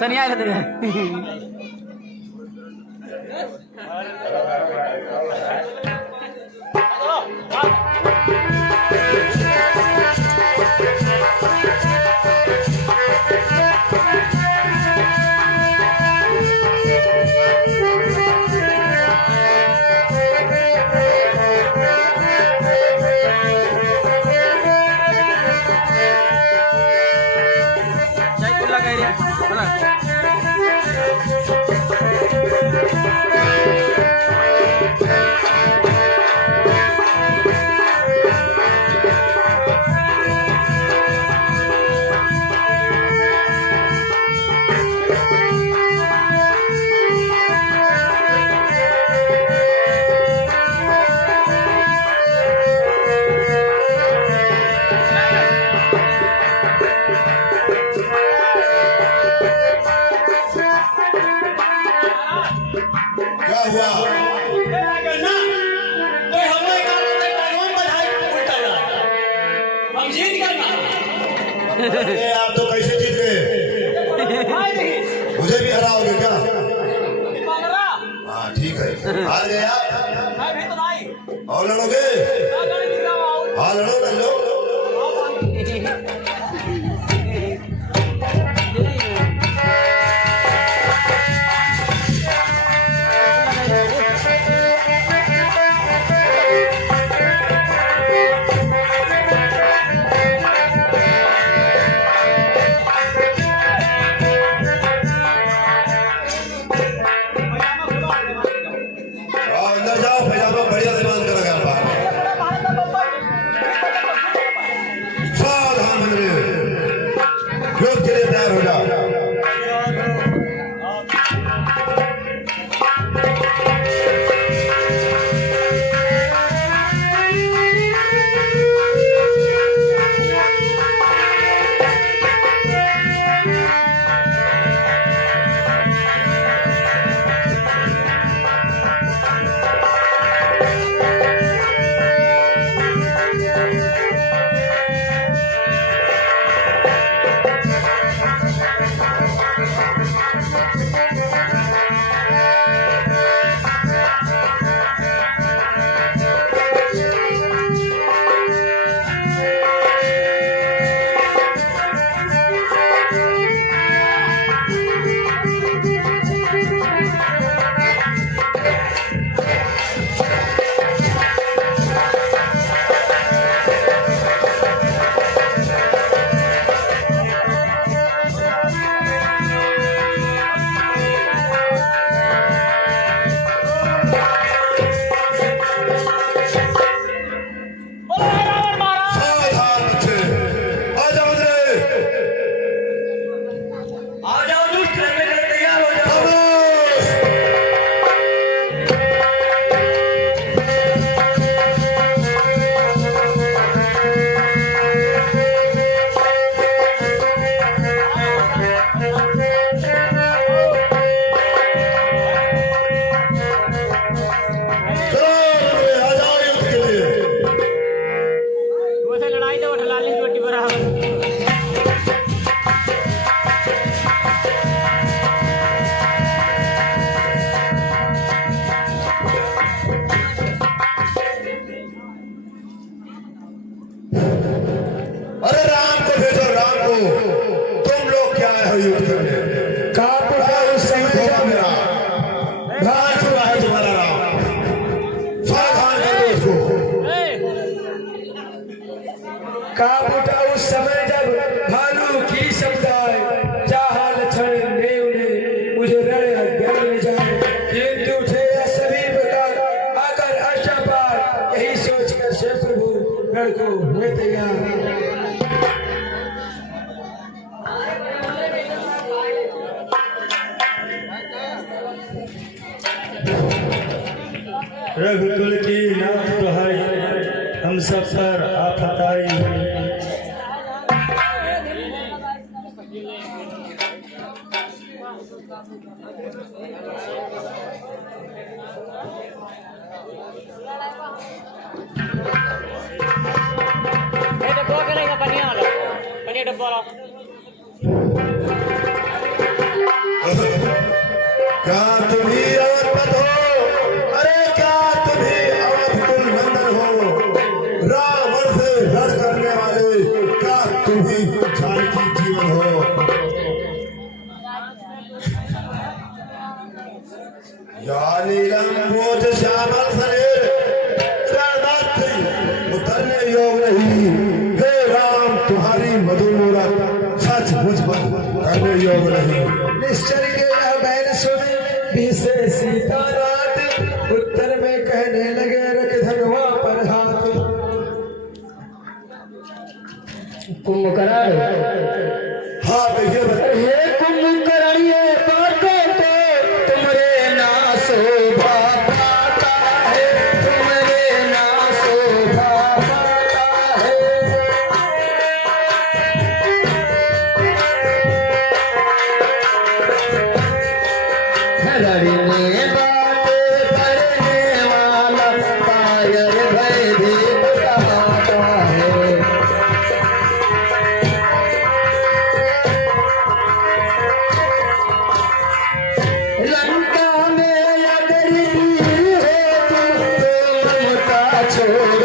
सनी आया था आप तो कैसे जीत गए? मुझे भी हराओगे क्या? हाँ ठीक है, हार गए आप और लड़ोगे? हाँ लड़ो लड़ो। उस समय जब भालू की समुदाय चाहल क्षण देव ने मुझे रण अज्ञान जाए किंतु थे सभी प्रकार आकर अष्टपार यही सोचकर से प्रभु रण को हुए तैयार। रघुकुल की नाथ दुहाई हम सब पर आफत आई। डब्बा करेगा पनिया वाला, पनिया डब्बा वाला। क्या तुम ही अवधपत हो? अरे क्या तुम ही अवध कुल नंदन हो? रावण से रण करने वाले क्या तुम ही जानकी जीवन हो? या नीलम बोझ श्यामल शरीर रणनाथी उतरने योग नहीं। हे राम तुम्हारी मधुर मूरत सच मुझ पर करने योग नहीं। निश्चर के यह बैल सुने बीसे सीता रात उत्तर में कहने लगे रख धनवा पर हाथ। कुंभकर्ण हाँ भैया हे कुंभकर्ण ये बातों तो तुमरे ना शोभा पाता है, तुमरे ना शोभा पाता है। लड़ने बातें करने वाला कायर भय दीप कहता है। लंका में अगर वीर हो तुम तो ममता छोड़